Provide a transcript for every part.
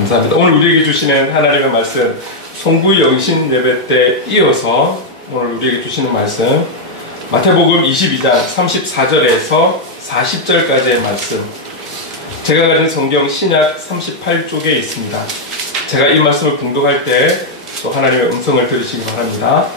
감사합니다. 오늘 우리에게 주시는 하나님의 말씀, 송구 영신 예배 때 이어서 오늘 우리에게 주시는 말씀, 마태복음 22장 34절에서 40절까지의 말씀, 제가 가진 성경 신약 38쪽에 있습니다. 제가 이 말씀을 봉독할 때 또 하나님의 음성을 들으시기 바랍니다.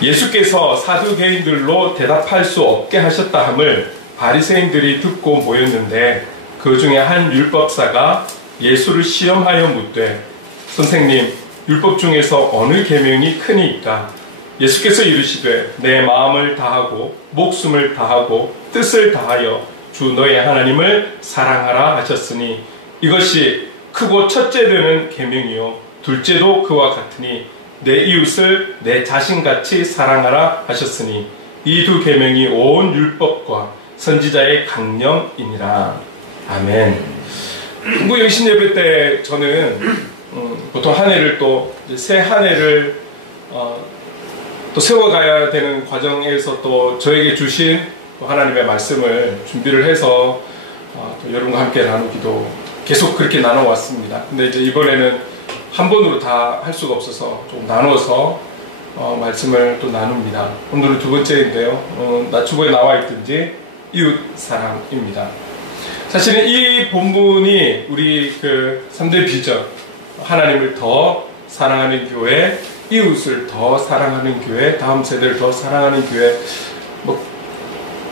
예수께서 사두개인들로 대답할 수 없게 하셨다 함을 바리새인들이 듣고 모였는데, 그 중에 한 율법사가 예수를 시험하여 묻되, 선생님, 율법 중에서 어느 계명이 크니이까? 예수께서 이르시되, 내 마음을 다하고 목숨을 다하고 뜻을 다하여 주 너의 하나님을 사랑하라 하셨으니, 이것이 크고 첫째 되는 계명이요 둘째도 그와 같으니, 내 이웃을 내 자신같이 사랑하라 하셨으니, 이 두 계명이 온 율법과 선지자의 강령이니라. 아멘. 송구 영신 예배 때 저는 보통 한 해를 또 새 한 해를 또 세워가야 되는 과정에서 또 저에게 주신 또 하나님의 말씀을 준비를 해서 또 여러분과 함께 나누기도 계속 그렇게 나눠왔습니다. 근데 이제 이번에는 한 번으로 다 할 수가 없어서 좀 나눠서 말씀을 또 나눕니다. 오늘은 두 번째인데요. 나초보에 나와 있든지 이웃 사랑입니다. 사실은 이 본문이 우리 그 3대 비전, 하나님을 더 사랑하는 교회, 이웃을 더 사랑하는 교회, 다음 세대를 더 사랑하는 교회,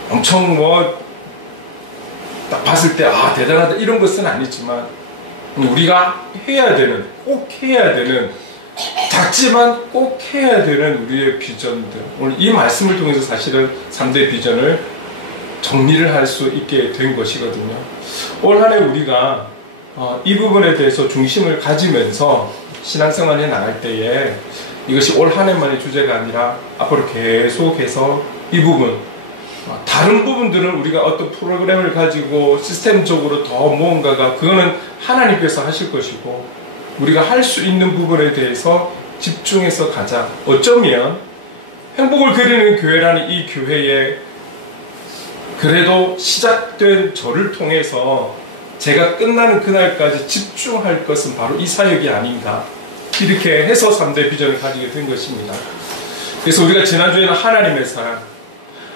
엄청 딱 봤을 때 대단하다 이런 것은 아니지만, 우리가 해야 되는, 꼭 해야 되는, 작지만 꼭 해야 되는 우리의 비전들, 오늘 이 말씀을 통해서 사실은 3대 비전을 정리를 할 수 있게 된 것이거든요. 올 한 해 우리가 이 부분에 대해서 중심을 가지면서 신앙생활에 나갈 때에, 이것이 올 한 해만의 주제가 아니라 앞으로 계속해서 이 부분, 다른 부분들은 우리가 어떤 프로그램을 가지고 시스템적으로 더 무언가가, 그거는 하나님께서 하실 것이고, 우리가 할 수 있는 부분에 대해서 집중해서 가자. 어쩌면 행복을 그리는 교회라는 이 교회에 그래도 시작된 저를 통해서 제가 끝나는 그날까지 집중할 것은 바로 이 사역이 아닌가, 이렇게 해서 3대 비전을 가지게 된 것입니다. 그래서 우리가 지난주에는 하나님의 사랑,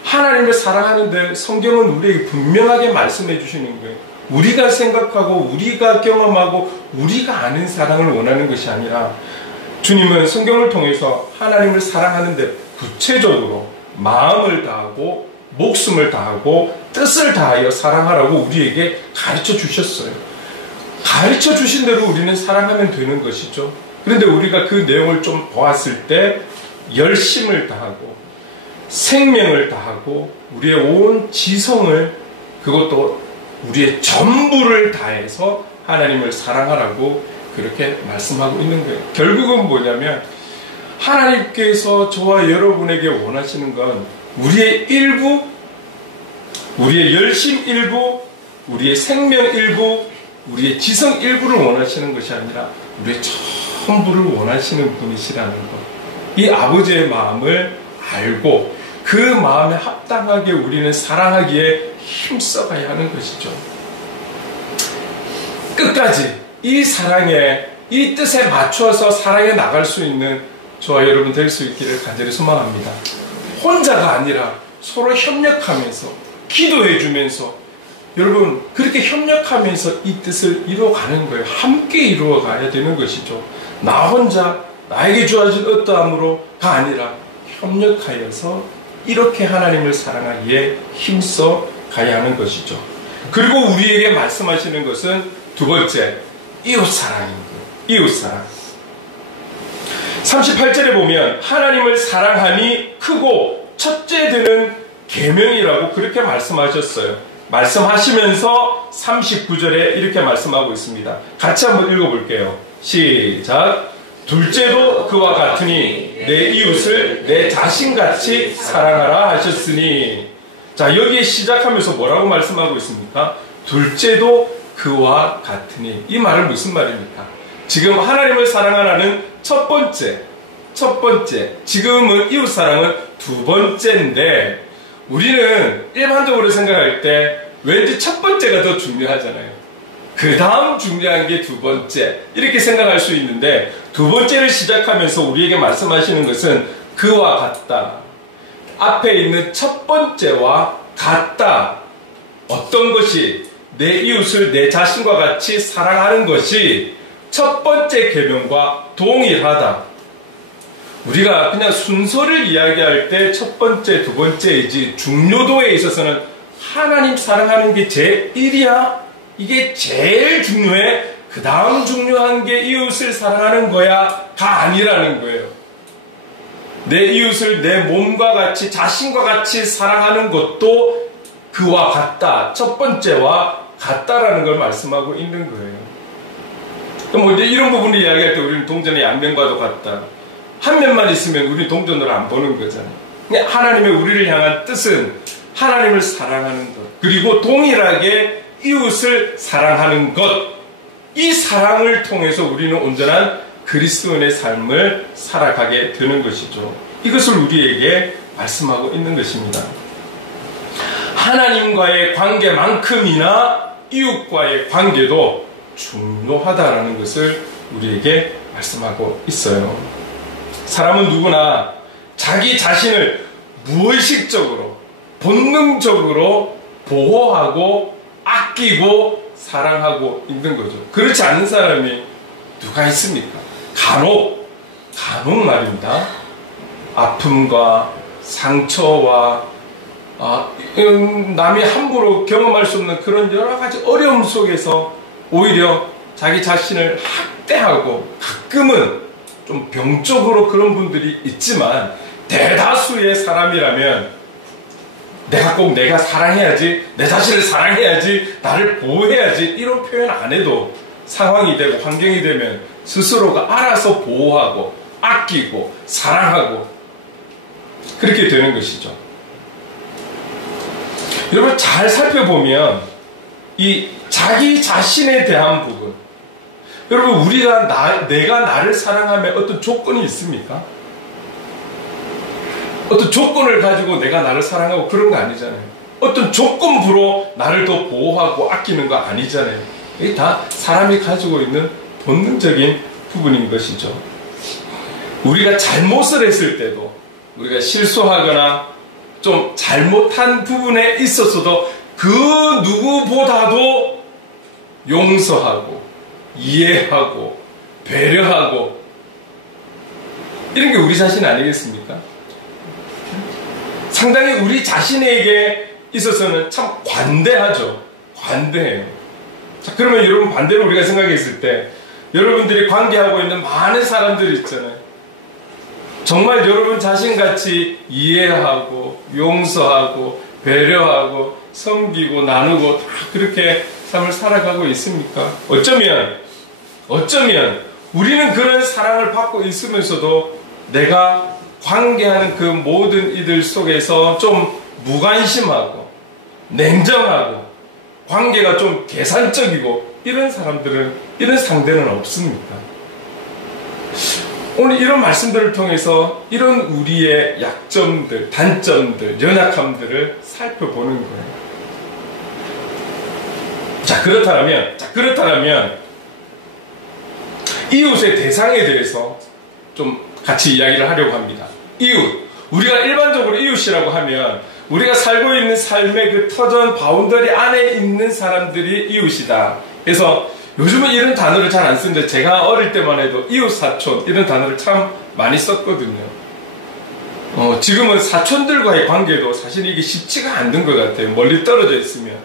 하나님을 사랑하는데 성경은 우리에게 분명하게 말씀해 주시는 거예요. 우리가 생각하고 우리가 경험하고 우리가 아는 사랑을 원하는 것이 아니라, 주님은 성경을 통해서 하나님을 사랑하는데 구체적으로 마음을 다하고 목숨을 다하고 뜻을 다하여 사랑하라고 우리에게 가르쳐 주셨어요. 가르쳐 주신 대로 우리는 사랑하면 되는 것이죠. 그런데 우리가 그 내용을 좀 보았을 때, 열심을 다하고 생명을 다하고 우리의 온 지성을, 그것도 우리의 전부를 다해서 하나님을 사랑하라고 그렇게 말씀하고 있는 거예요. 결국은 뭐냐면, 하나님께서 저와 여러분에게 원하시는 건 우리의 일부, 우리의 열심 일부, 우리의 생명 일부, 우리의 지성 일부를 원하시는 것이 아니라 우리의 전부를 원하시는 분이시라는 것. 이 아버지의 마음을 알고 그 마음에 합당하게 우리는 사랑하기에 힘써가야 하는 것이죠. 끝까지 이 사랑에, 이 뜻에 맞춰서 사랑해 나갈 수 있는 저와 여러분 될 수 있기를 간절히 소망합니다. 혼자가 아니라 서로 협력하면서, 기도해 주면서, 여러분 그렇게 협력하면서 이 뜻을 이루어가는 거예요. 함께 이루어가야 되는 것이죠. 나 혼자 나에게 주어진 어떠함으로가 아니라 협력하여서 이렇게 하나님을 사랑하기에 힘써 가야 하는 것이죠. 그리고 우리에게 말씀하시는 것은 두 번째, 이웃사랑인 거예요. 이웃사랑. 38절에 보면 하나님을 사랑하니 크고 첫째 되는 계명이라고 그렇게 말씀하셨어요. 말씀하시면서 39절에 이렇게 말씀하고 있습니다. 같이 한번 읽어볼게요. 시작. 둘째도 그와 같으니 내 이웃을 내 자신같이 사랑하라 하셨으니. 자, 여기에 시작하면서 뭐라고 말씀하고 있습니까? 둘째도 그와 같으니. 이 말은 무슨 말입니까? 지금 하나님을 사랑하라는 첫 번째, 지금은 이웃사랑은 두 번째인데, 우리는 일반적으로 생각할 때 왠지 첫 번째가 더 중요하잖아요. 그 다음 중요한 게 두 번째, 이렇게 생각할 수 있는데, 두 번째를 시작하면서 우리에게 말씀하시는 것은 그와 같다. 앞에 있는 첫 번째와 같다. 어떤 것이 내 이웃을 내 자신과 같이 사랑하는 것이 첫 번째 계명과 동일하다. 우리가 그냥 순서를 이야기할 때 첫 번째, 두 번째이지 중요도에 있어서는 하나님 사랑하는 게 제1이야? 이게 제일 중요해? 그 다음 중요한 게 이웃을 사랑하는 거야? 가 아니라는 거예요. 내 이웃을 내 몸과 같이, 자신과 같이 사랑하는 것도 그와 같다. 첫 번째와 같다라는 걸 말씀하고 있는 거예요. 그럼 뭐 이제 이런 부분을 이야기할 때 우리는 동전의 양면과도 같다. 한 면만 있으면 우리 동전으로 안 보는 거잖아요. 하나님의 우리를 향한 뜻은 하나님을 사랑하는 것, 그리고 동일하게 이웃을 사랑하는 것, 이 사랑을 통해서 우리는 온전한 그리스도인의 삶을 살아가게 되는 것이죠. 이것을 우리에게 말씀하고 있는 것입니다. 하나님과의 관계만큼이나 이웃과의 관계도 중요하다라는 것을 우리에게 말씀하고 있어요. 사람은 누구나 자기 자신을 무의식적으로, 본능적으로 보호하고 아끼고 사랑하고 있는 거죠. 그렇지 않은 사람이 누가 있습니까? 간혹 말입니다. 아픔과 상처와 남이 함부로 경험할 수 없는 그런 여러 가지 어려움 속에서 오히려 자기 자신을 학대하고, 가끔은 좀 병적으로 그런 분들이 있지만 대다수의 사람이라면 내가 사랑해야지, 내 자신을 사랑해야지, 나를 보호해야지, 이런 표현 안 해도 상황이 되고 환경이 되면 스스로가 알아서 보호하고 아끼고 사랑하고 그렇게 되는 것이죠. 여러분, 잘 살펴보면 이 자기 자신에 대한 부분, 여러분, 우리가 내가 나를 사랑하면 어떤 조건이 있습니까? 어떤 조건을 가지고 내가 나를 사랑하고 그런 거 아니잖아요. 어떤 조건부로 나를 더 보호하고 아끼는 거 아니잖아요. 이게 다 사람이 가지고 있는 본능적인 부분인 것이죠. 우리가 잘못을 했을 때도, 우리가 실수하거나 좀 잘못한 부분에 있어서도 그 누구보다도 용서하고 이해하고 배려하고, 이런 게 우리 자신 아니겠습니까? 상당히 우리 자신에게 있어서는 참 관대하죠. 관대해요. 자, 그러면 여러분, 반대로 우리가 생각했을 때 여러분들이 관계하고 있는 많은 사람들이 있잖아요. 정말 여러분 자신같이 이해하고 용서하고 배려하고 섬기고 나누고 다 그렇게 삶을 살아가고 있습니까? 어쩌면 우리는 그런 사랑을 받고 있으면서도 내가 관계하는 그 모든 이들 속에서 좀 무관심하고 냉정하고 관계가 좀 계산적이고 이런 사람들은, 이런 상대는 없습니까? 오늘 이런 말씀들을 통해서 이런 우리의 약점들, 단점들, 연약함들을 살펴보는 거예요. 자, 그렇다면 이웃의 대상에 대해서 좀 같이 이야기를 하려고 합니다. 이웃. 우리가 일반적으로 이웃이라고 하면 우리가 살고 있는 삶의 그 터전 바운더리 안에 있는 사람들이 이웃이다. 그래서 요즘은 이런 단어를 잘 안 쓰는데 제가 어릴 때만 해도 이웃 사촌 이런 단어를 참 많이 썼거든요. 지금은 사촌들과의 관계도 사실 이게 쉽지가 않는 것 같아요. 멀리 떨어져 있으면.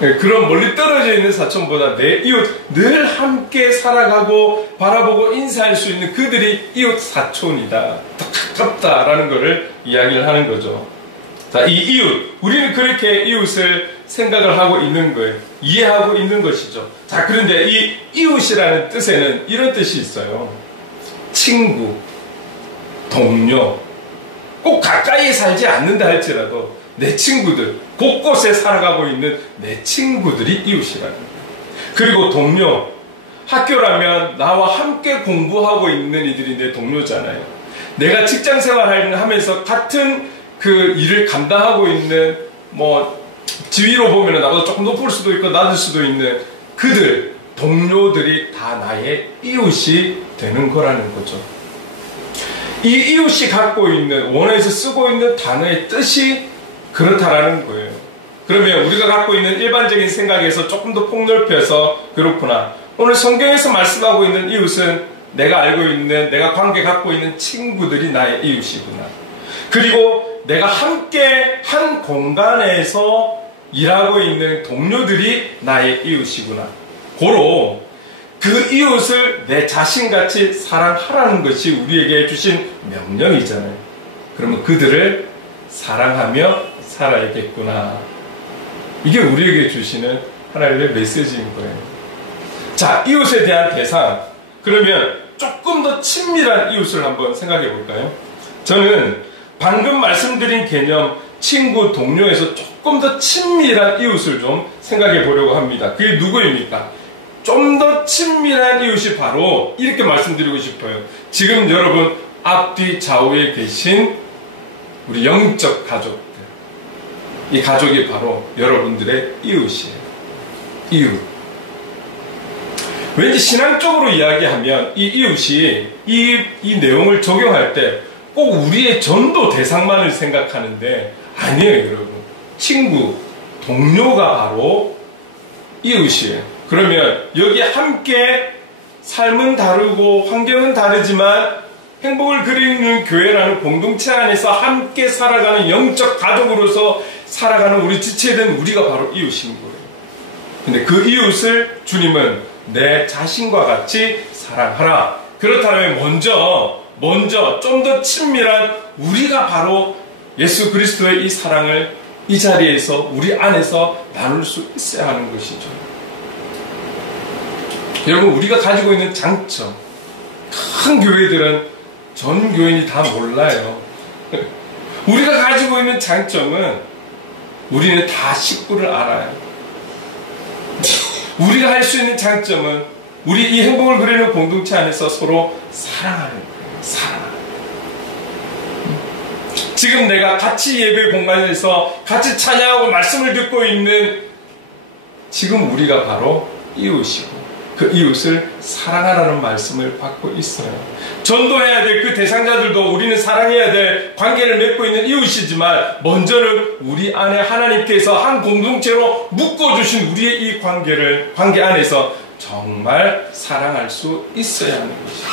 그런 멀리 떨어져 있는 사촌보다 내 이웃, 늘 함께 살아가고 바라보고 인사할 수 있는 그들이 이웃 사촌이다. 더 가깝다라는 것을 이야기를 하는 거죠. 자, 이 이웃, 우리는 그렇게 이웃을 생각을 하고 있는 거예요. 이해하고 있는 것이죠. 자, 그런데 이 이웃이라는 뜻에는 이런 뜻이 있어요. 친구, 동료, 꼭 가까이 살지 않는다 할지라도 내 친구들, 곳곳에 살아가고 있는 내 친구들이 이웃이라는 거예요. 그리고 동료, 학교라면 나와 함께 공부하고 있는 이들이 내 동료잖아요. 내가 직장 생활을 하면서 같은 그 일을 감당하고 있는 지위로 보면 나보다 조금 높을 수도 있고 낮을 수도 있는 그들, 동료들이 다 나의 이웃이 되는 거라는 거죠. 이 이웃이 갖고 있는, 원어에서 쓰고 있는 단어의 뜻이 그렇다라는 거예요. 그러면 우리가 갖고 있는 일반적인 생각에서 조금 더 폭넓혀서 그렇구나. 오늘 성경에서 말씀하고 있는 이웃은 내가 알고 있는, 내가 관계 갖고 있는 친구들이 나의 이웃이구나. 그리고 내가 함께 한 공간에서 일하고 있는 동료들이 나의 이웃이구나. 고로 그 이웃을 내 자신같이 사랑하라는 것이 우리에게 주신 명령이잖아요. 그러면 그들을 사랑하며 살아야겠구나. 이게 우리에게 주시는 하나님의 메시지인 거예요. 자, 이웃에 대한 대상. 그러면 조금 더 친밀한 이웃을 한번 생각해 볼까요? 저는 방금 말씀드린 개념, 친구, 동료에서 조금 더 친밀한 이웃을 좀 생각해 보려고 합니다. 그게 누구입니까? 좀 더 친밀한 이웃이 바로 이렇게 말씀드리고 싶어요. 지금 여러분 앞뒤 좌우에 계신 우리 영적 가족들, 이 가족이 바로 여러분들의 이웃이에요. 이웃. 왠지 신앙적으로 이야기하면 이 이웃이 이 내용을 적용할 때 꼭 우리의 전도 대상만을 생각하는데 아니에요, 여러분. 친구, 동료가 바로 이웃이에요. 그러면 여기 함께 삶은 다르고 환경은 다르지만 행복을 그리는 교회라는 공동체 안에서 함께 살아가는 영적 가족으로서 살아가는 우리 지체된 우리가 바로 이웃인 거예요. 근데 그 이웃을 주님은 내 자신과 같이 사랑하라. 그렇다면 먼저 좀 더 친밀한 우리가 바로 예수 그리스도의 이 사랑을 이 자리에서 우리 안에서 나눌 수 있어야 하는 것이죠. 여러분, 우리가 가지고 있는 장점, 큰 교회들은 전 교인이 다 몰라요. 우리가 가지고 있는 장점은 우리는 다 식구를 알아요. 우리가 할 수 있는 장점은 우리 이 행복을 그리는 공동체 안에서 서로 사랑하는 거예요. 사랑. 지금 내가 같이 예배 공간에서 같이 찬양하고 말씀을 듣고 있는 지금 우리가 바로 이웃이고 그 이웃을 사랑하라는 말씀을 받고 있어요. 전도해야 될 그 대상자들도 우리는 사랑해야 될 관계를 맺고 있는 이웃이지만 먼저는 우리 안에 하나님께서 한 공동체로 묶어주신 우리의 이 관계 안에서 정말 사랑할 수 있어야 하는 것이죠.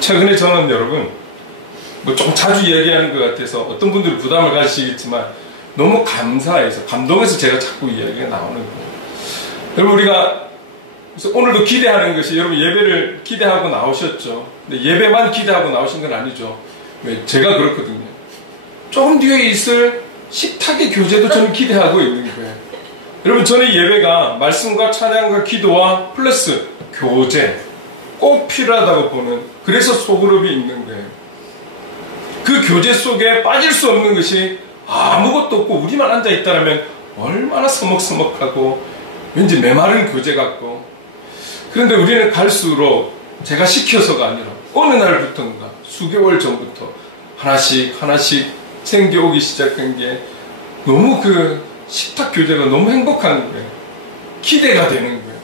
최근에 저는 여러분 좀 자주 얘기하는 것 같아서 어떤 분들이 부담을 가지시겠지만 너무 감사해서 감동해서 제가 자꾸 이야기가 나오는 거예요. 여러분, 우리가 그래서 오늘도 기대하는 것이, 여러분 예배를 기대하고 나오셨죠. 근데 예배만 기대하고 나오신 건 아니죠. 왜? 제가 그렇거든요. 조금 뒤에 있을 식탁의 교제도 저는 기대하고 있는 거예요. 여러분, 저는 예배가 말씀과 찬양과 기도와 플러스 교제 꼭 필요하다고 보는, 그래서 소그룹이 있는 거예요. 그 교제 속에 빠질 수 없는 것이 아무것도 없고 우리만 앉아있다면 얼마나 서먹서먹하고 왠지 메마른 교제 같고. 그런데 우리는 갈수록 제가 시켜서가 아니라 어느 날부터인가 수개월 전부터 하나씩 생겨오기 시작한 게 너무 그 식탁 교제가 너무 행복한 거예요. 기대가 되는 거예요.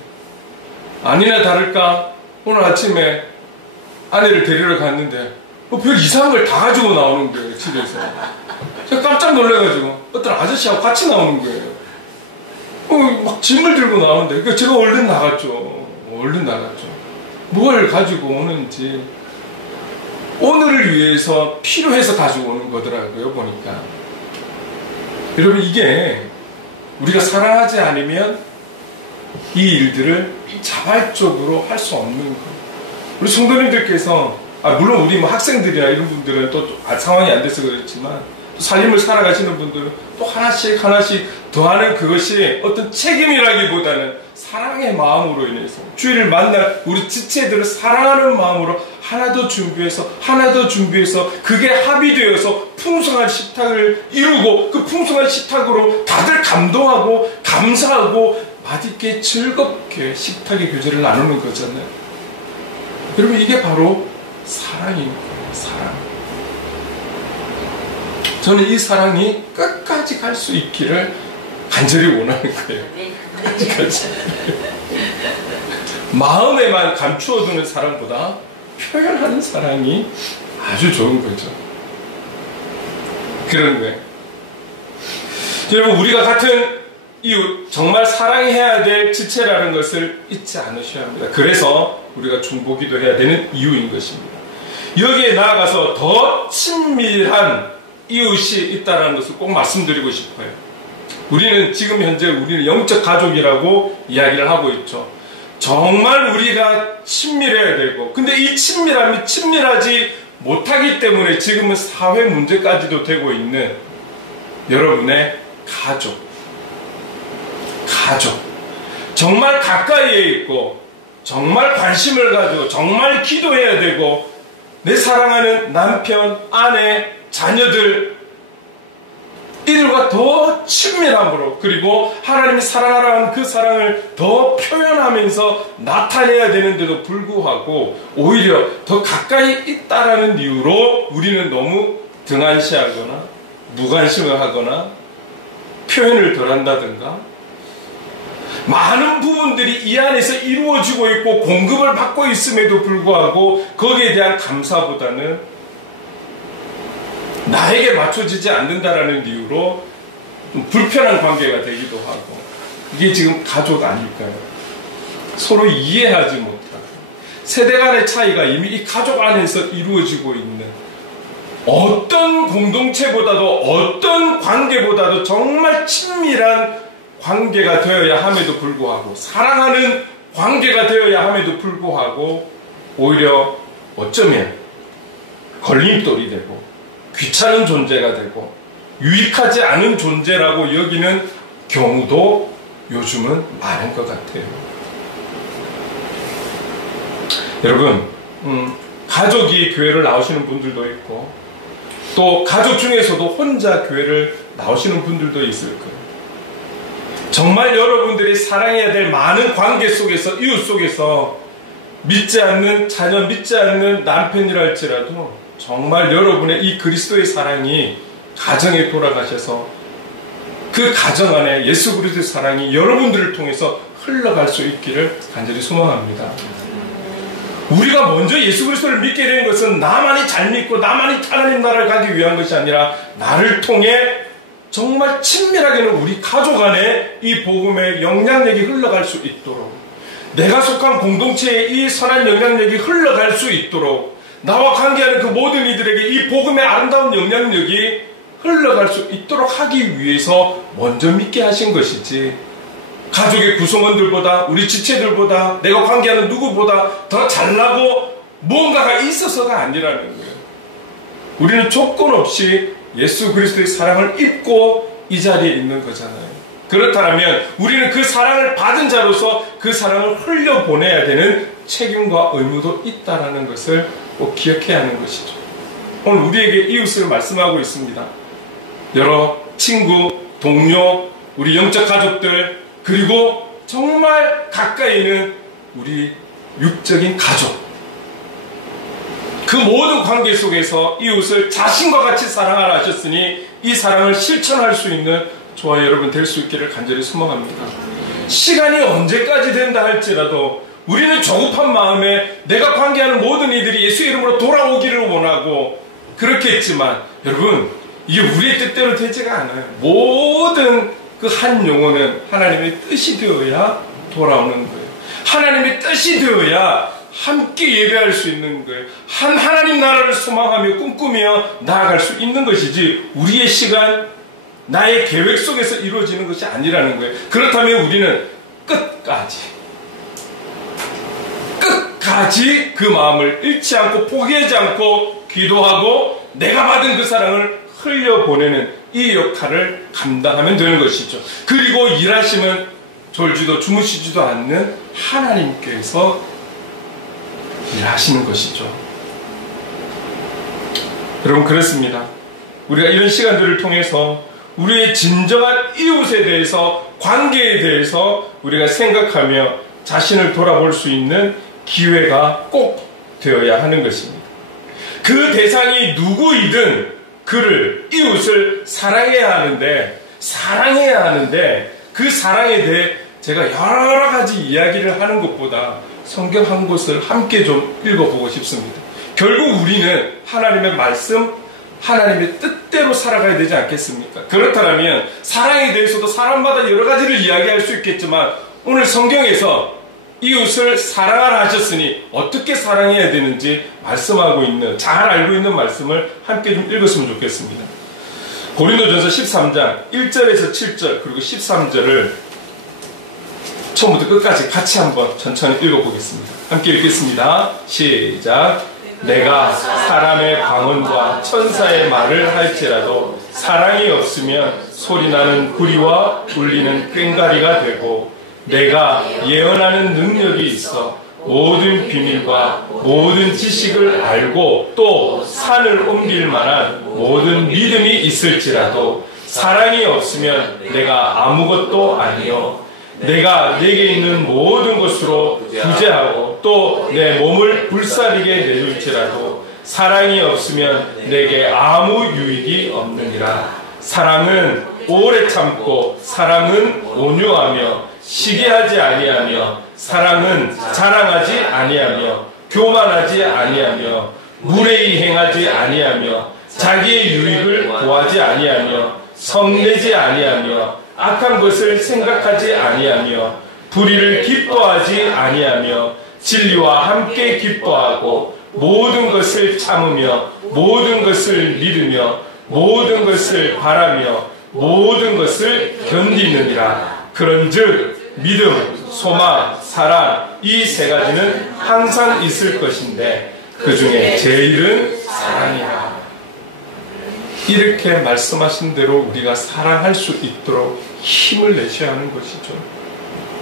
아니나 다를까 오늘 아침에 아내를 데리러 갔는데 별 이상한 걸 다 가지고 나오는 거예요, 집에서. 제가 깜짝 놀라가지고 어떤 아저씨하고 같이 나오는 거예요. 막 짐을 들고 나오는데, 그러니까 제가 얼른 나갔죠. 뭘 가지고 오는지. 오늘을 위해서 필요해서 가지고 오는 거더라고요, 보니까. 여러분, 이게 우리가 사랑하지 않으면 이 일들을 자발적으로 할 수 없는 거예요. 우리 성도님들께서, 물론 우리 뭐 학생들이나 이런 분들은 또 상황이 안 돼서 그렇지만, 또 삶을 살아가시는 분들은 또 하나씩 더하는 그것이 어떤 책임이라기보다는 사랑의 마음으로 인해서 주일을 만날 우리 지체들을 사랑하는 마음으로 하나 더 준비해서 그게 합의되어서 풍성한 식탁을 이루고 그 풍성한 식탁으로 다들 감동하고 감사하고 맛있게 즐겁게 식탁의 교제를 나누는 거잖아요. 여러분, 이게 바로 사랑인 거예요. 사랑. 저는 이 사랑이 끝까지 갈 수 있기를 간절히 원하는 거예요. 끝까지. 마음에만 감추어두는 사랑보다 표현하는 사랑이 아주 좋은 거죠. 그런 거예요. 여러분, 우리가 같은 이웃, 정말 사랑해야 될 지체라는 것을 잊지 않으셔야 합니다. 그래서 우리가 중보기도 해야 되는 이유인 것입니다. 여기에 나아가서 더 친밀한 이웃이 있다는 것을 꼭 말씀드리고 싶어요. 우리는 지금 현재 우리는 영적 가족이라고 이야기를 하고 있죠. 정말 우리가 친밀해야 되고, 근데 이 친밀함이 친밀하지 못하기 때문에 지금은 사회 문제까지도 되고 있는 여러분의 가족. 정말 가까이에 있고, 정말 관심을 가지고, 정말 기도해야 되고, 내 사랑하는 남편, 아내, 자녀들, 이들과 더 친밀함으로, 그리고 하나님이 사랑하라는 그 사랑을 더 표현하면서 나타내야 되는데도 불구하고 오히려 더 가까이 있다라는 이유로 우리는 너무 등한시하거나 무관심을 하거나 표현을 덜 한다든가, 많은 부분들이 이 안에서 이루어지고 있고 공급을 받고 있음에도 불구하고 거기에 대한 감사보다는 나에게 맞춰지지 않는다라는 이유로 좀 불편한 관계가 되기도 하고, 이게 지금 가족 아닐까요? 서로 이해하지 못하고 세대 간의 차이가 이미 이 가족 안에서 이루어지고 있는, 어떤 공동체보다도 어떤 관계보다도 정말 친밀한 관계가 되어야 함에도 불구하고, 사랑하는 관계가 되어야 함에도 불구하고 오히려 어쩌면 걸림돌이 되고 귀찮은 존재가 되고 유익하지 않은 존재라고 여기는 경우도 요즘은 많은 것 같아요. 여러분, 가족이 교회를 나오시는 분들도 있고, 또 가족 중에서도 혼자 교회를 나오시는 분들도 있을 거예요. 정말 여러분들이 사랑해야 될 많은 관계 속에서, 이웃 속에서 믿지 않는 자녀, 믿지 않는 남편이랄지라도 정말 여러분의 이 그리스도의 사랑이 가정에 돌아가셔서 그 가정 안에 예수 그리스도의 사랑이 여러분들을 통해서 흘러갈 수 있기를 간절히 소망합니다. 우리가 먼저 예수 그리스도를 믿게 된 것은 나만이 잘 믿고 나만이 하나님 나라를 가기 위한 것이 아니라, 나를 통해 정말 친밀하게는 우리 가족 안에 이 복음의 영향력이 흘러갈 수 있도록, 내가 속한 공동체에 이 선한 영향력이 흘러갈 수 있도록, 나와 관계하는 그 모든 이들에게 이 복음의 아름다운 영향력이 흘러갈 수 있도록 하기 위해서 먼저 믿게 하신 것이지, 가족의 구성원들보다, 우리 지체들보다, 내가 관계하는 누구보다 더 잘나고 무언가가 있어서가 아니라는 거예요. 우리는 조건 없이 예수 그리스도의 사랑을 입고 이 자리에 있는 거잖아요. 그렇다면 우리는 그 사랑을 받은 자로서 그 사랑을 흘려보내야 되는 책임과 의무도 있다는 것을 꼭 기억해야 하는 것이죠. 오늘 우리에게 이웃을 말씀하고 있습니다. 여러 친구, 동료, 우리 영적 가족들, 그리고 정말 가까이 있는 우리 육적인 가족, 그 모든 관계 속에서 이웃을 자신과 같이 사랑하라 하셨으니 이 사랑을 실천할 수 있는 저와 여러분 될 수 있기를 간절히 소망합니다. 시간이 언제까지 된다 할지라도 우리는 조급한 마음에 내가 관계하는 모든 이들이 예수 이름으로 돌아오기를 원하고 그렇겠지만, 여러분, 이게 우리의 뜻대로 되지가 않아요. 모든 그 한 영혼은 하나님의 뜻이 되어야 돌아오는 거예요. 하나님의 뜻이 되어야 함께 예배할 수 있는 거예요. 하나님 나라를 소망하며 꿈꾸며 나아갈 수 있는 것이지, 우리의 시간, 나의 계획 속에서 이루어지는 것이 아니라는 거예요. 그렇다면 우리는 끝까지 그 마음을 잃지 않고 포기하지 않고 기도하고 내가 받은 그 사랑을 흘려보내는 이 역할을 감당하면 되는 것이죠. 그리고 일하시면 졸지도 주무시지도 않는 하나님께서 일하시는 것이죠. 여러분, 그렇습니다. 우리가 이런 시간들을 통해서 우리의 진정한 이웃에 대해서, 관계에 대해서 우리가 생각하며 자신을 돌아볼 수 있는 기회가 꼭 되어야 하는 것입니다. 그 대상이 누구이든 그를, 이웃을 사랑해야 하는데 그 사랑에 대해 제가 여러 가지 이야기를 하는 것보다 성경 한 곳을 함께 좀 읽어보고 싶습니다. 결국 우리는 하나님의 말씀, 하나님의 뜻대로 살아가야 되지 않겠습니까? 그렇다면 사랑에 대해서도 사람마다 여러 가지를 이야기할 수 있겠지만 오늘 성경에서 이웃을 사랑하라 하셨으니 어떻게 사랑해야 되는지 말씀하고 있는, 잘 알고 있는 말씀을 함께 좀 읽었으면 좋겠습니다. 고린도전서 13장 1절에서 7절 그리고 13절을 처음부터 끝까지 같이 한번 천천히 읽어보겠습니다. 함께 읽겠습니다. 시작. 내가 사람의 방언과 천사의 말을 할지라도 사랑이 없으면 소리나는 구리와 울리는 꽹과리가 되고, 내가 예언하는 능력이 있어 모든 비밀과 모든 지식을 알고 또 산을 옮길 만한 모든 믿음이 있을지라도 사랑이 없으면 내가 아무것도 아니요, 내가 내게 있는 모든 것으로 구제하고 또 내 몸을 불사르게 내줄지라도 사랑이 없으면 내게 아무 유익이 없느니라. 사랑은 오래 참고 사랑은 온유하며 시기하지 아니하며 사랑은 자랑하지 아니하며 교만하지 아니하며 무례히 행하지 아니하며 자기의 유익을 구하지 아니하며 성내지 아니하며 악한 것을 생각하지 아니하며 불의를 기뻐하지 아니하며 진리와 함께 기뻐하고 모든 것을 참으며 모든 것을 믿으며 모든 것을 바라며 모든 것을 견디느니라. 그런즉 믿음, 소망, 사랑 이 세 가지는 항상 있을 것인데 그 중에 제일은 사랑이라. 이렇게 말씀하신 대로 우리가 사랑할 수 있도록 힘을 내셔야 하는 것이죠.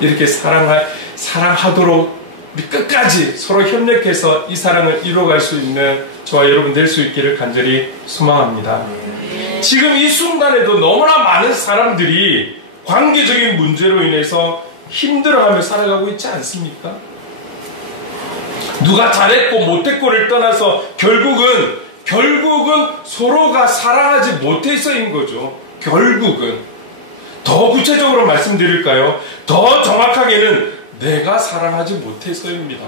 이렇게 사랑하도록 우리 끝까지 서로 협력해서 이 사랑을 이루어갈 수 있는 저와 여러분 될 수 있기를 간절히 소망합니다. 지금 이 순간에도 너무나 많은 사람들이 관계적인 문제로 인해서 힘들어하며 살아가고 있지 않습니까? 누가 잘했고 못했고를 떠나서 결국은 서로가 사랑하지 못해서인 거죠. 결국은. 더 구체적으로 말씀드릴까요? 더 정확하게는 내가 사랑하지 못해서입니다.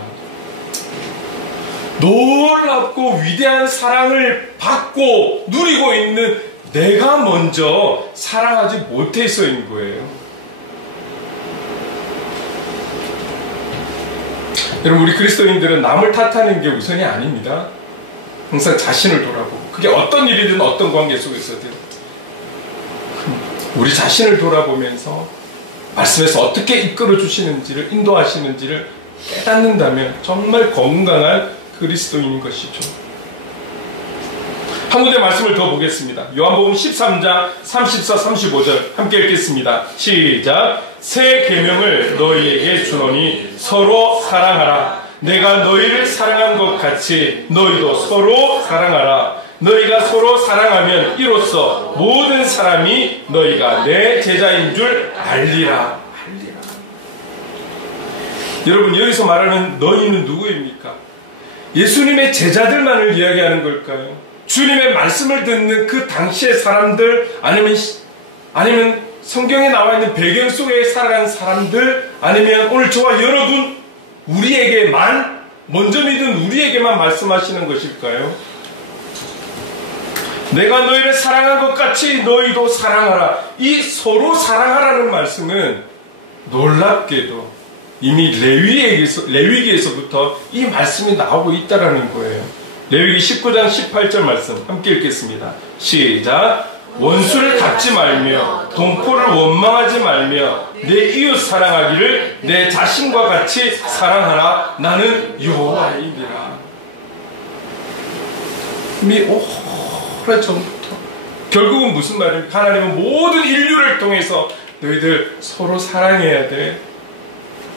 놀랍고 위대한 사랑을 받고 누리고 있는 내가 먼저 사랑하지 못해서인 거예요. 여러분, 우리 그리스도인들은 남을 탓하는 게 우선이 아닙니다. 항상 자신을 돌아보고, 그게 어떤 일이든 어떤 관계 속에서든 우리 자신을 돌아보면서 말씀에서 어떻게 이끌어 주시는지를, 인도하시는지를 깨닫는다면 정말 건강한 그리스도인인 것이죠. 한 군데 말씀을 더 보겠습니다. 요한복음 13장 34, 35절 함께 읽겠습니다. 시작. 새 계명을 너희에게 주노니 서로 사랑하라. 내가 너희를 사랑한 것 같이 너희도 서로 사랑하라. 너희가 서로 사랑하면 이로써 모든 사람이 너희가 내 제자인 줄 알리라. 여러분, 여기서 말하는 너희는 누구입니까? 예수님의 제자들만을 이야기하는 걸까요? 주님의 말씀을 듣는 그 당시의 사람들, 아니면 성경에 나와 있는 배경 속에 살아간 사람들, 아니면 오늘 저와 여러분, 우리에게만, 먼저 믿은 우리에게만 말씀하시는 것일까요? 내가 너희를 사랑한 것 같이 너희도 사랑하라. 이 서로 사랑하라는 말씀은 놀랍게도 이미 레위기에서부터 이 말씀이 나오고 있다라는 거예요. 레위기 19장 18절 말씀 함께 읽겠습니다. 시작. 원수를 갚지 말며 동포를 원망하지 말며 내 이웃 사랑하기를 내 자신과 같이 사랑하라. 나는 여호와이니라. 이미 오래전부터 결국은 무슨 말입니까? 하나님은 모든 인류를 통해서 너희들 서로 사랑해야 돼.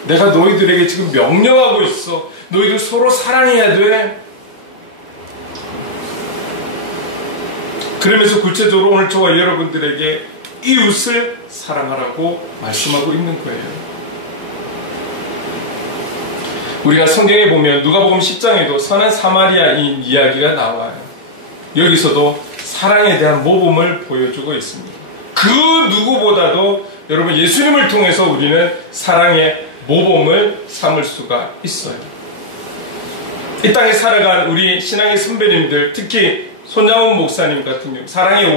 내가 너희들에게 지금 명령하고 있어. 너희들 서로 사랑해야 돼. 그러면서 구체적으로 오늘 저와 여러분들에게 이웃을 사랑하라고 말씀하고 있는 거예요. 우리가 성경에 보면 누가복음 10장에도 선한 사마리아인 이야기가 나와요. 여기서도 사랑에 대한 모범을 보여주고 있습니다. 그 누구보다도 여러분 예수님을 통해서 우리는 사랑의 모범을 삼을 수가 있어요. 이 땅에 살아간 우리 신앙의 선배님들, 특히 손양원 목사님 같은 경우 사랑의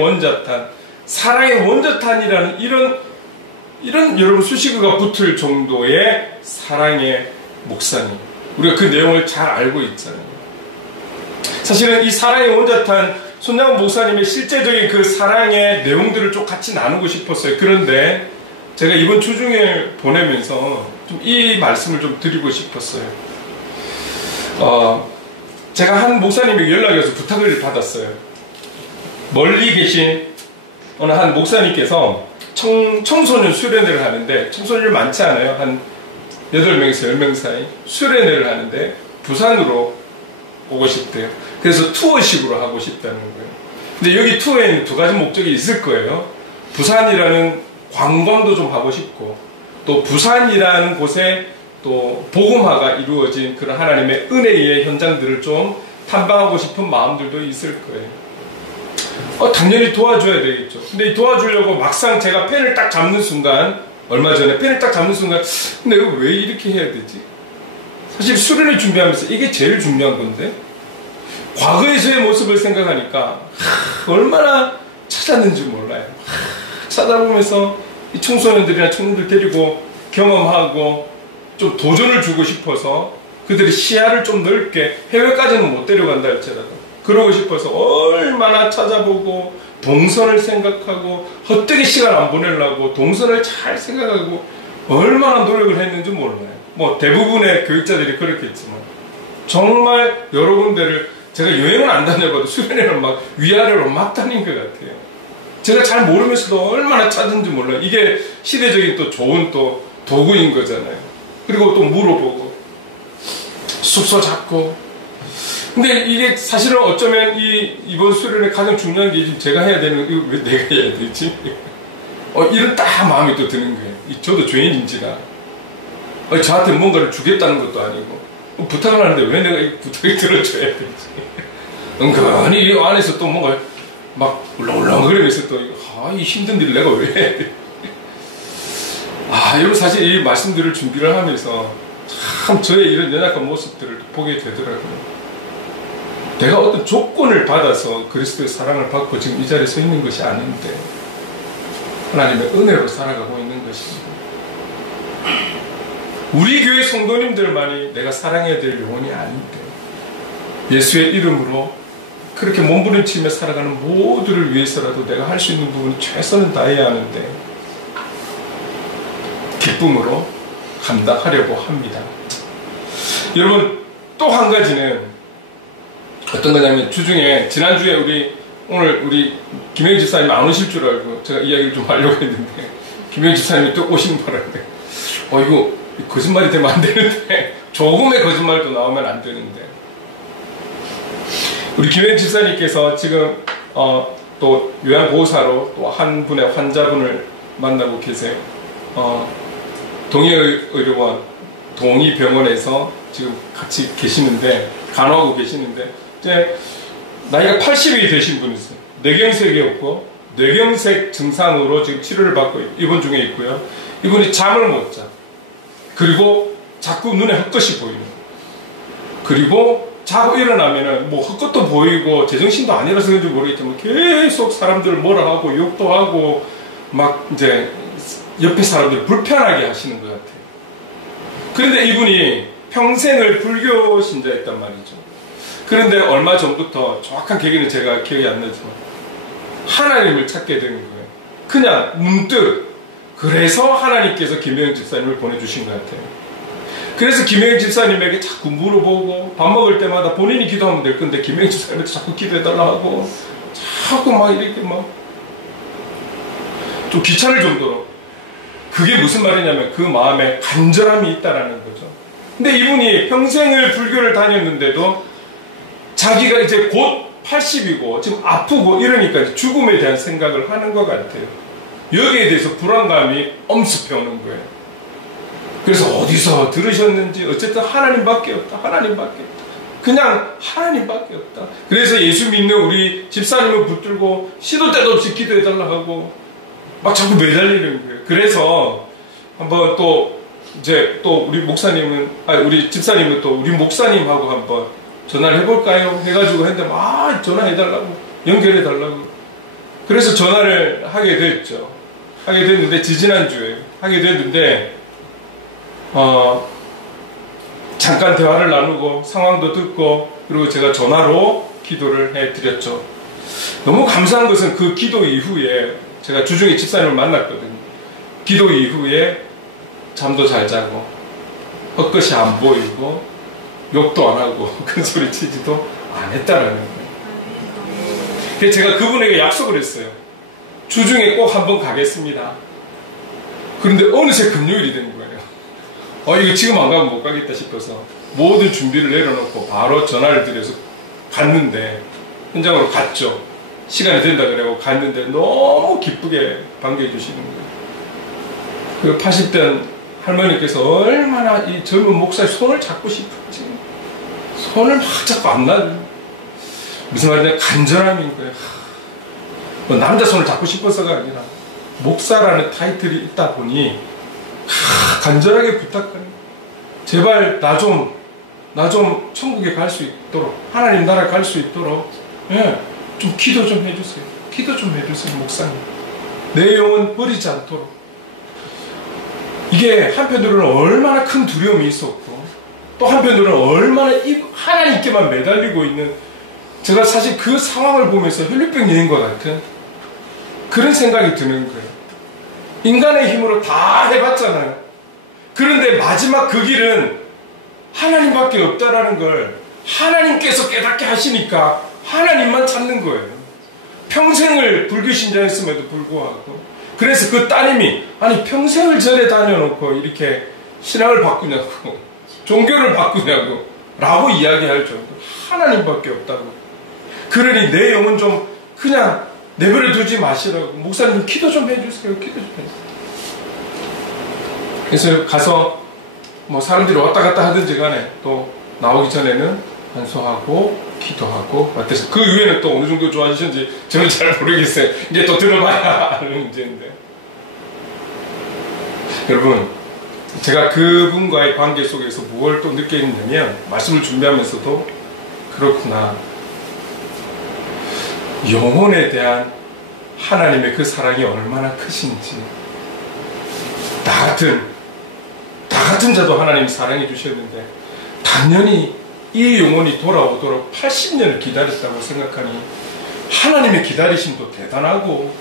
원자탄이라는 이런 여러분 수식어가 붙을 정도의 사랑의 목사님, 우리가 그 내용을 잘 알고 있잖아요. 사실은 이 사랑의 원자탄 손양원 목사님의 실제적인 그 사랑의 내용들을 좀 같이 나누고 싶었어요. 그런데 제가 이번 주중에 보내면서 좀 이 말씀을 좀 드리고 싶었어요. 제가 한 목사님에게 연락이 와서 부탁을 받았어요. 멀리 계신 어느 한 목사님께서 청소년 수련회를 하는데, 청소년이 많지 않아요. 한 8명에서 10명 사이 수련회를 하는데 부산으로 오고 싶대요. 그래서 투어식으로 하고 싶다는 거예요. 근데 여기 투어에는 두 가지 목적이 있을 거예요. 부산이라는 관광도 좀 하고 싶고, 또 부산이라는 곳에 또 복음화가 이루어진 그런 하나님의 은혜의 현장들을 좀 탐방하고 싶은 마음들도 있을 거예요. 당연히 도와줘야 되겠죠. 근데 도와주려고 막상 제가 펜을 딱 잡는 순간, 얼마 전에 펜을 딱 잡는 순간, 내가 왜 이렇게 해야 되지? 사실 수련을 준비하면서 이게 제일 중요한 건데, 과거에서의 모습을 생각하니까 얼마나 찾았는지 몰라요. 찾아보면서 이 청소년들이나 청년들 데리고 경험하고 좀 도전을 주고 싶어서, 그들의 시야를 좀 넓게, 해외까지는 못 데려간다 할지라도 그러고 싶어서 얼마나 찾아보고 동선을 생각하고 헛되게 시간 안 보내려고 동선을 잘 생각하고 얼마나 노력을 했는지 몰라요. 뭐 대부분의 교육자들이 그렇겠지만 정말 여러 군데를, 제가 여행은 안 다녀봐도 수련회는 막 위아래로 막 다닌 것 같아요. 제가 잘 모르면서도 얼마나 찾은지 몰라요. 이게 시대적인 또 좋은 또 도구인 거잖아요. 그리고 또 물어보고 숙소 잡고. 근데 이게 사실은 어쩌면 이번 수련회 가장 중요한 게 지금 제가 해야 되는, 이거 왜 내가 해야 되지? 이런 딱 마음이 또 드는 거예요. 저도 죄인인지라. 저한테 뭔가를 주겠다는 것도 아니고 부탁을 하는데 왜 내가 이 부탁을 들어줘야 되지? 은근히 이 안에서 또 뭔가 막 울렁울렁거리면서 또 이 힘든 일을 내가 왜 해야 돼? 여러분, 사실 이 말씀들을 준비를 하면서 참 저의 이런 연약한 모습들을 보게 되더라고요. 내가 어떤 조건을 받아서 그리스도의 사랑을 받고 지금 이 자리에 서 있는 것이 아닌데 하나님의 은혜로 살아가고 있는 것입니다. 우리 교회 성도님들만이 내가 사랑해야 될 영혼이 아닌데 예수의 이름으로 그렇게 몸부림치며 살아가는 모두를 위해서라도 내가 할 수 있는 부분은 최선을 다해야 하는데 기쁨으로 감당하려고 합니다. 여러분, 또 한 가지는 어떤 거냐면, 주중에 지난주에 오늘 우리 김혜영 집사님 안 오실 줄 알고 제가 이야기를 좀 하려고 했는데 김혜영 집사님이 또 오신 바람에 이거 거짓말이 되면 안 되는데, 조금의 거짓말도 나오면 안 되는데, 우리 김혜영 집사님께서 지금 또 요양보호사로 또 한 분의 환자분을 만나고 계세요. 동의의료원 동의병원에서 지금 같이 계시는데, 간호하고 계시는데, 이제 나이가 80이 되신 분이세요. 뇌경색이었고 뇌경색 증상으로 지금 치료를 받고 입원 중에 있고요. 이분이 잠을 못 자. 그리고 자꾸 눈에 헛것이 보이는. 그리고 자고 일어나면은 뭐 헛것도 보이고 제정신도 아니라서 그런지 모르겠지만 계속 사람들을 뭐라 하고 욕도 하고 막 이제 옆에 사람들을 불편하게 하시는 것 같아요. 그런데 이분이 평생을 불교 신자였단 말이죠. 그런데 얼마 전부터, 정확한 계기는 제가 기억이 안 나지만, 하나님을 찾게 된 거예요. 그냥 문득. 그래서 하나님께서 김혜영 집사님을 보내주신 것 같아요. 그래서 김혜영 집사님에게 자꾸 물어보고, 밥 먹을 때마다 본인이 기도하면 될 건데 김혜영 집사님한테 자꾸 기도해달라 하고, 자꾸 막 이렇게 막 좀 귀찮을 정도로. 그게 무슨 말이냐면 그 마음에 간절함이 있다라는 거죠. 근데 이분이 평생을 불교를 다녔는데도 자기가 이제 곧 80이고 지금 아프고 이러니까 죽음에 대한 생각을 하는 것 같아요. 여기에 대해서 불안감이 엄습해 오는 거예요. 그래서 어디서 들으셨는지 어쨌든 하나님밖에 없다. 하나님밖에 없다. 그냥 하나님밖에 없다. 그래서 예수 믿는 우리 집사님을 붙들고 시도 때도 없이 기도해달라 하고 막 자꾸 매달리는 거예요. 그래서 한번 또 이제 또 우리 목사님은 우리 집사님은 또 우리 목사님하고 한번 전화를 해볼까요? 해가지고 했는데 막 전화해달라고 연결해달라고. 그래서 전화를 하게 됐죠. 하게 됐는데 지지난주에 하게 됐는데 잠깐 대화를 나누고 상황도 듣고 그리고 제가 전화로 기도를 해드렸죠. 너무 감사한 것은 그 기도 이후에 제가 주중에 집사님을 만났거든요. 기도 이후에 잠도 잘 자고 헛것이 안 보이고 욕도 안 하고 큰소리 치지도 안 했다라는 거예요. 그래서 제가 그분에게 약속을 했어요. 주중에 꼭 한번 가겠습니다. 그런데 어느새 금요일이 된 거예요. 이거 지금 안 가면 못 가겠다 싶어서 모든 준비를 내려놓고 바로 전화를 드려서 갔는데 현장으로 갔죠. 시간이 된다 그래고 갔는데 너무 기쁘게 반겨해 주시는 거예요. 그 80대 할머니께서 얼마나 이 젊은 목사의 손을 잡고 싶은지 손을 막 잡고 안 놔요. 무슨 말이냐, 간절함인 거예요. 뭐 남자 손을 잡고 싶어서가 아니라 목사라는 타이틀이 있다 보니 간절하게 부탁하는, 제발 나 좀 천국에 갈 수 있도록, 하나님 나라 갈 수 있도록 좀 기도 좀 해주세요. 기도 좀 해주세요, 목사님. 내 영혼 버리지 않도록. 이게 한편으로는 얼마나 큰 두려움이 있었고 또 한편으로는 얼마나 하나님께만 매달리고 있는, 제가 사실 그 상황을 보면서 혈류병 여인과 같은 그런 생각이 드는 거예요. 인간의 힘으로 다 해봤잖아요. 그런데 마지막 그 길은 하나님밖에 없다라는 걸 하나님께서 깨닫게 하시니까 하나님만 찾는 거예요. 평생을 불교신자였음에도 불구하고. 그래서 그 따님이 아니 평생을 절에 다녀놓고 이렇게 신앙을 바꾸냐고 종교를 바꾸냐고 라고 이야기할 정도 하나님밖에 없다고. 그러니 내 영혼 좀 그냥 내버려 두지 마시라고. 목사님 기도 좀 해주세요. 기도 좀 해주세요. 그래서 가서 뭐 사람들이 왔다 갔다 하든지 간에 또 나오기 전에는 안수하고 기도하고 어때서 그 이후에는 또 어느 정도 좋아지셨는지 저는 잘 모르겠어요. 이제 또 들어봐야 하는 문제인데. 여러분, 제가 그분과의 관계 속에서 무엇을 또 느꼈냐면, 말씀을 준비하면서도 그렇구나, 영혼에 대한 하나님의 그 사랑이 얼마나 크신지. 나 같은 자도 하나님이 사랑해 주셨는데 당연히 이 영혼이 돌아오도록 80년을 기다렸다고 생각하니 하나님의 기다리심도 대단하고,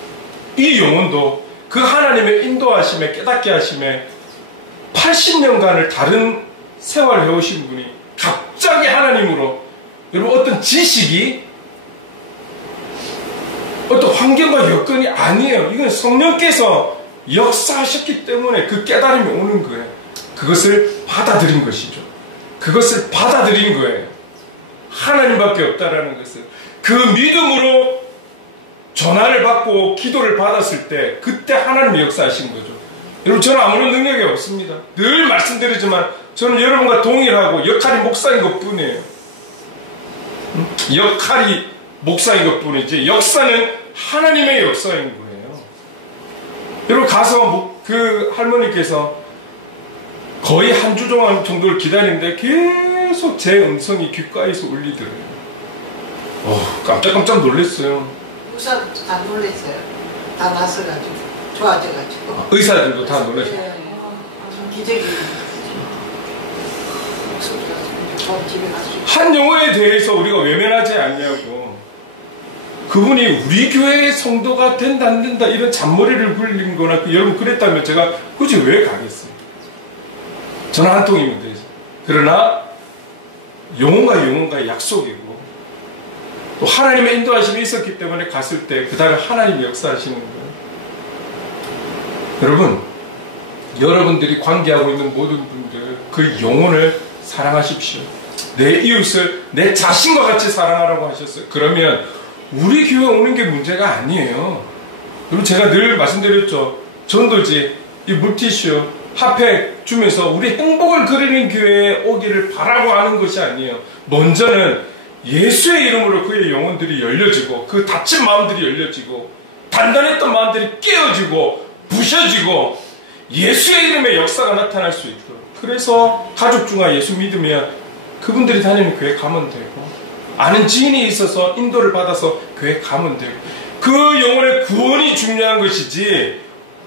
이 영혼도 그 하나님의 인도하심에 깨닫게 하심에 80년간을 다른 생활을 해오신 분이 갑자기 하나님으로, 여러분 어떤 지식이 어떤 환경과 여건이 아니에요. 이건 성령께서 역사하셨기 때문에 그 깨달음이 오는 거예요. 그것을 받아들인 것이죠. 그것을 받아들인 거예요. 하나님밖에 없다라는 것을. 그 믿음으로 전화를 받고 기도를 받았을 때 그때 하나님이 역사하신 거죠. 여러분, 저는 아무런 능력이 없습니다. 늘 말씀드리지만 저는 여러분과 동일하고 역할이 목사인 것뿐이에요. 역할이 목사인 것뿐이지 역사는 하나님의 역사인 거예요. 여러분, 가서 그 할머니께서 거의 한 주 정도를 기다리는데 계속 제 음성이 귓가에서 울리더래요. 깜짝 놀랐어요. 의사도 다 놀랐어요. 다 나서가지고 좋아져가지고. 의사들도 다 놀랐어요. 네. 기적이. 집에 가서. 한 영혼에 대해서 우리가 외면하지 않냐고. 그분이 우리 교회의 성도가 된다 안 된다 이런 잔머리를 굴린 거나 여러분 그랬다면 제가 굳이 왜 가겠어요? 저는 한 통이면 되죠. 그러나 영혼과의 약속이고 또 하나님의 인도하심이 있었기 때문에 갔을 때 그 다음에 하나님이 역사하시는 거예요. 여러분, 여러분들이 관계하고 있는 모든 분들 그 영혼을 사랑하십시오. 내 이웃을 내 자신과 같이 사랑하라고 하셨어요. 그러면 우리 교회 오는 게 문제가 아니에요. 여러분, 제가 늘 말씀드렸죠. 전도지, 이 물티슈 핫팩 주면서 우리 행복을 그리는 교회에 오기를 바라고 하는 것이 아니에요. 먼저는 예수의 이름으로 그의 영혼들이 열려지고 그 다친 마음들이 열려지고 단단했던 마음들이 깨어지고 부셔지고 예수의 이름의 역사가 나타날 수 있도록. 그래서 가족 중에 예수 믿으면 그분들이 다니는 교회 가면 되고, 아는 지인이 있어서 인도를 받아서 교회 가면 되고, 그 영혼의 구원이 중요한 것이지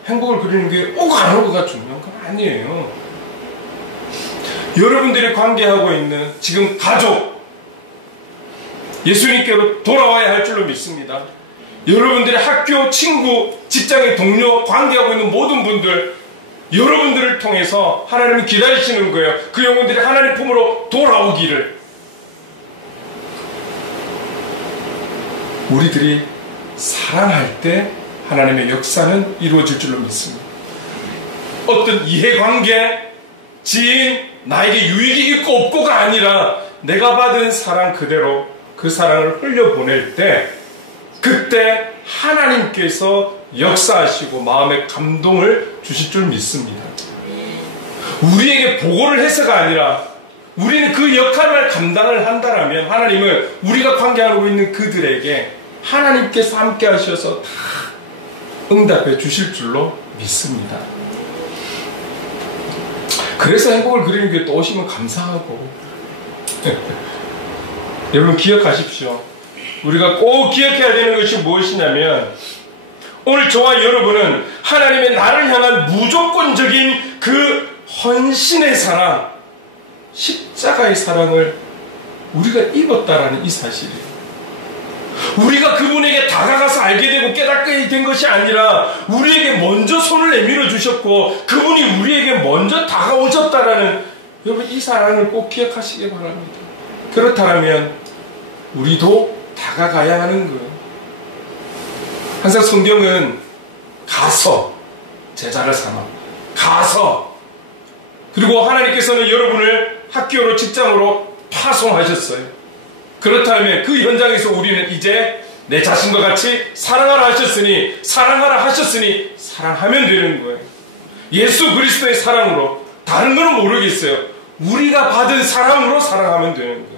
행복을 그리는 게 오가 안 오고가 중요한 건 아니에요. 여러분들이 관계하고 있는 지금 가족, 예수님께로 돌아와야 할 줄로 믿습니다. 여러분들의 학교, 친구, 직장의 동료, 관계하고 있는 모든 분들, 여러분들을 통해서 하나님이 기다리시는 거예요. 그 영혼들이 하나님 품으로 돌아오기를. 우리들이 사랑할 때 하나님의 역사는 이루어질 줄로 믿습니다. 어떤 이해관계, 지인, 나에게 유익이 있고 없고가 아니라 내가 받은 사랑 그대로 그 사랑을 흘려보낼 때, 그때 하나님께서 역사하시고 마음의 감동을 주실 줄 믿습니다. 우리에게 보고를 해서가 아니라 우리는 그 역할을 감당을 한다라면 하나님은 우리가 관계하고 있는 그들에게 하나님께서 함께 하셔서 다 응답해 주실 줄로 믿습니다. 그래서 행복을 그리는 교회 또 오시면 감사하고 여러분 기억하십시오. 우리가 꼭 기억해야 되는 것이 무엇이냐면, 오늘 저와 여러분은 하나님의 나를 향한 무조건적인 그 헌신의 사랑, 십자가의 사랑을 우리가 입었다라는 이 사실이에요. 우리가 그분에게 다가가서 알게 되고 깨닫게 된 것이 아니라 우리에게 먼저 손을 내밀어 주셨고 그분이 우리에게 먼저 다가오셨다라는, 여러분 이 사랑을 꼭 기억하시기 바랍니다. 그렇다면 우리도 다가가야 하는 거예요. 항상 성경은 가서 제자를 삼아, 가서, 그리고 하나님께서는 여러분을 학교로 직장으로 파송하셨어요. 그렇다면 그 현장에서 우리는 이제 내 자신과 같이 사랑하라 하셨으니 사랑하면 되는 거예요. 예수 그리스도의 사랑으로, 다른 거는 모르겠어요. 우리가 받은 사랑으로 사랑하면 되는 거예요.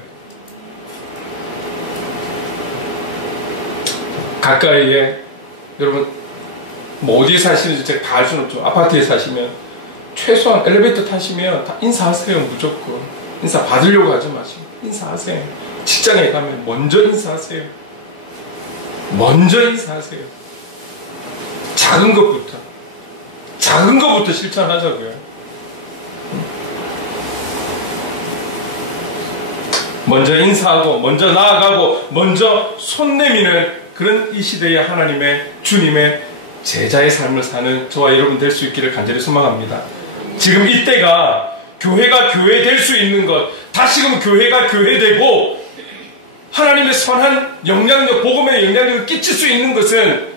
가까이에, 여러분 뭐 어디에 사시는지 제가 다 알 수는 없죠. 아파트에 사시면 최소한 엘리베이터 타시면 다 인사하세요. 무조건 인사 받으려고 하지 마시고 인사하세요. 직장에 가면 먼저 인사하세요. 작은 것부터 실천하자고요. 먼저 인사하고 먼저 나아가고 먼저 손 내미는 그런 이 시대의 하나님의, 주님의 제자의 삶을 사는 저와 여러분 될 수 있기를 간절히 소망합니다. 지금 이때가 교회가 교회 될 수 있는 것, 다시금 교회가 교회되고 하나님의 선한 영향력, 복음의 영향력을 끼칠 수 있는 것은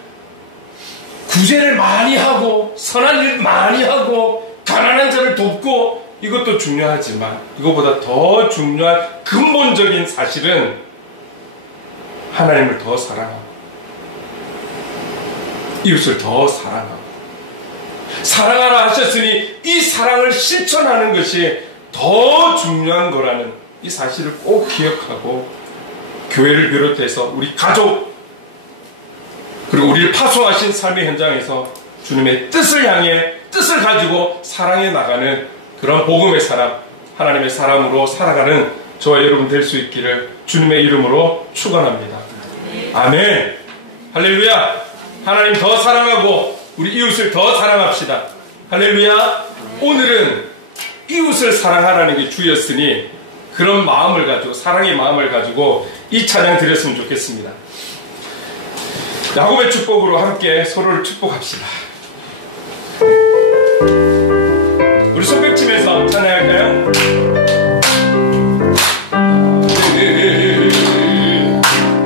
구제를 많이 하고 선한 일 많이 하고 가난한 자를 돕고, 이것도 중요하지만 이것보다 더 중요한 근본적인 사실은 하나님을 더 사랑하고 이웃을 더 사랑하라 하셨으니 이 사랑을 실천하는 것이 더 중요한 거라는 이 사실을 꼭 기억하고, 교회를 비롯해서 우리 가족, 그리고 우리를 파송하신 삶의 현장에서 주님의 뜻을 향해, 뜻을 가지고 사랑해 나가는 그런 복음의 사람, 하나님의 사람으로 살아가는 저와 여러분 될 수 있기를 주님의 이름으로 축원합니다. 아멘. 할렐루야. 하나님 더 사랑하고 우리 이웃을 더 사랑합시다. 할렐루야. 오늘은 이웃을 사랑하라는 게 주였으니 그런 마음을 가지고, 사랑의 마음을 가지고 이 찬양 드렸으면 좋겠습니다. 야곱의 축복으로 함께 서로를 축복합시다. 우리 손뼉 치면서 찬양할까요?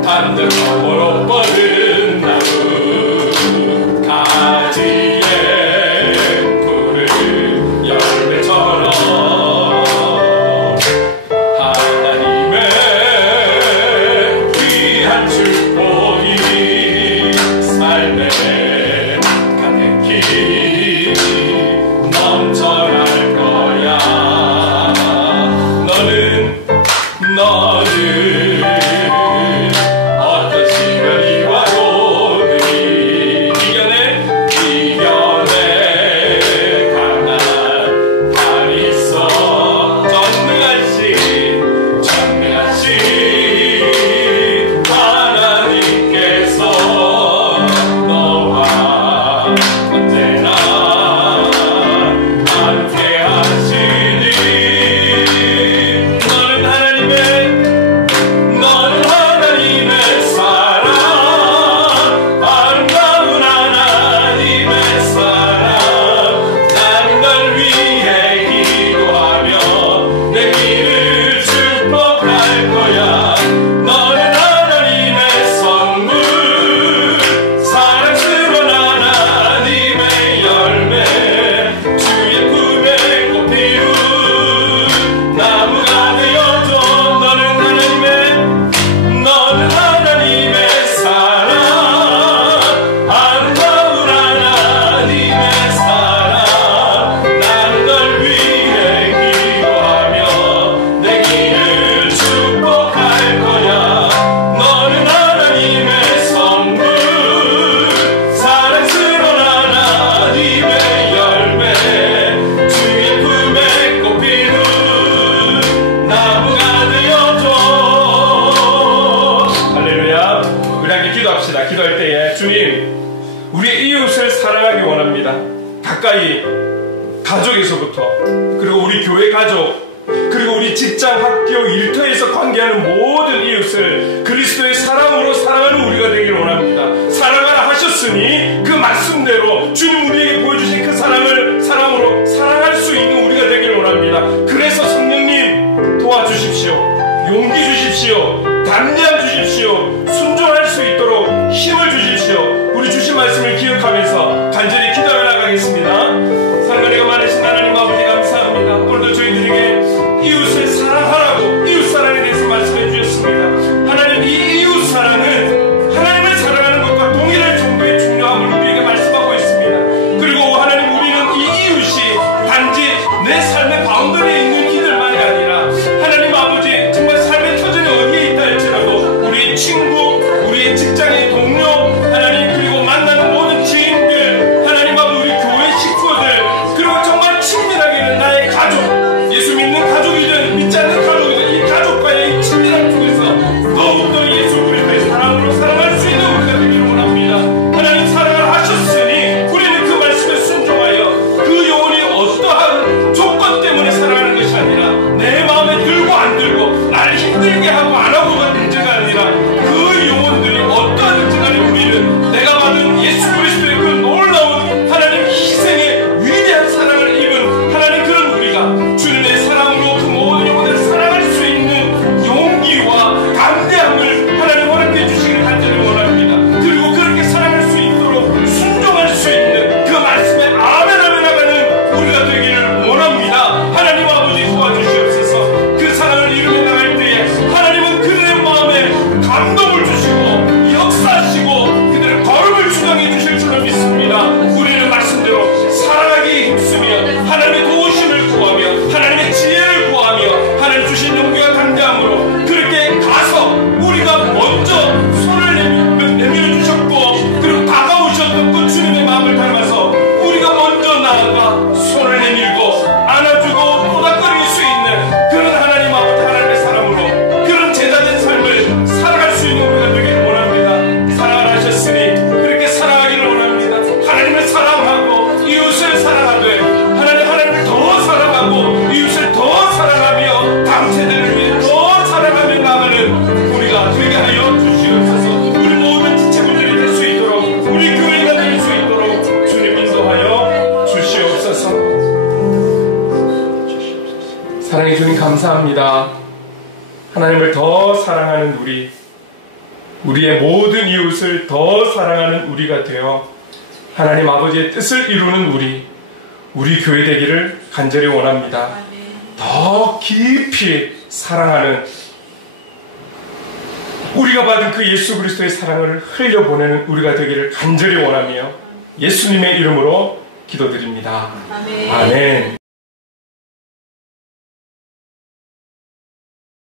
단들 너머로 뻗은 나무 가지에 푸른 열매처럼 하나님의 귀한 축복이 삶에 가득히 넘쳐 이웃을 사랑하기 원합니다. 가까이 가족에서부터, 그리고 우리 교회 가족, 그리고 우리 직장, 학교, 일터에서 관계하는 모든 이웃을 그리스도의 사랑으로 사랑하는 우리가 되기를 원합니다. 사랑하라 하셨으니 그 말씀대로 주님 우리에게 보여주신 그 사랑을 사랑으로 사랑할 수 있는 우리가 되기를 원합니다. 그래서 성령님 도와주십시오. 용기 주십시오. 담대함 주십시오. 순종할 수 있도록 힘을 주십시오. 우리 주신 말씀을 기억하면서 간절히 기도해 나가겠습니다. 사랑하니가 많으신 하나님 아버지 감사합니다. 오늘도 저희들에게 이웃을 사랑하라고 이웃사랑에 대해서 말씀해 주셨습니다. 하나님, 이 이웃사랑은 하나님을 사랑하는 것과 동일할 정도의 중요함을 우리에게 말씀하고 있습니다. 그리고 하나님, 우리는 이 이웃이 단지 내 삶의 바운더리에 있는 이들만이 아니라 하나님 아버지, 정말 삶의 터전이 어디에 있다 할지라도 우리의 친구, 우리의 직장의 동료, 하나님, 그리고 만나는 모든 지인들, 하나님 아버지, 우리 교회 식구들, 그리고 정말 친밀하게는 나의 가족, 예수 믿는 가족이든 믿지 않는 가족이든 이 가족과의 이 친밀함 속에서 더욱더 예수 그리스도의 사랑으로 사랑할 수 있는 우리가 되기를 원합니다. 하나님, 사랑을 하셨으니 우리는 그 말씀에 순종하여 그 영혼이 어떠한 조건 때문에 사랑하는 것이 아니라 내 마음에 들고 안 들고 나를 힘들게 하고 안 하고가 문제가 아니라 그 영혼들이 어떠한 문제간에 우리는 내가 받은 예수 그리스도의 그 놀라운 하나님 희생의 위대한 사랑을 입은 하나님, 그런 우리가 주님의 사랑으로 그 모든 영혼을 사랑할 수 있는 용기와 담대함을 하나님 허락해 주시기를 간절히 원합니다. 그리고 그렇게 사랑할 수 있도록 순종할 수 있는 그 말씀에 아멘 하며 나가는 우리가 되기를 원합니다. 하나님 아버지, 도와주시옵소서. 그 사랑을 이루며 나갈 때에 하나님은 그들의 마음에 감동을 주시고 역사하시고 그들의 걸음을 주장해 주실 줄로 믿습니다. 우리는 말씀대로 사랑하기에 힘쓰며 하나님의 도우심을 구하며 하나님의 지혜를 구하며 하나님 주신 용기와 담대함으로 그렇게 가서 우리가 먼저 손을 내밀어 주셨고 그리고 다가오셨던 그 주님의 마음을 닮아서 우리가 먼저 나아가 손을 내밀고 안아주고 토닥거릴 수 있는 그런 하나님 아버지, 하나님의 사람으로 그런 제자된 삶을 살아갈 수 있는 우리가 되기를 원합니다. 사랑을 하셨으니 그렇게 사랑하기를 원합니다. 하나님을 사랑하고 이웃을 사랑하되 하나님을 더 사랑하고 이웃을 더 사랑하며 다음 세대를 위해 더 사랑하며 나가는 우리가 되게 하여 주시옵소서. 우리 모든 지체분들이 될 수 있도록, 우리 교회가 될 수 있도록 주님 인도하여 주시옵소서. 사랑해 주님 감사합니다. 하나님을 더 사랑하는 우리의 모든 이웃을 더 사랑하는 우리가 되어 하나님 아버지의 뜻을 이루는 우리 교회 되기를 간절히 원합니다. 더 깊이 사랑하는, 우리가 받은 그 예수 그리스도의 사랑을 흘려보내는 우리가 되기를 간절히 원하며 예수님의 이름으로 기도드립니다. 아멘.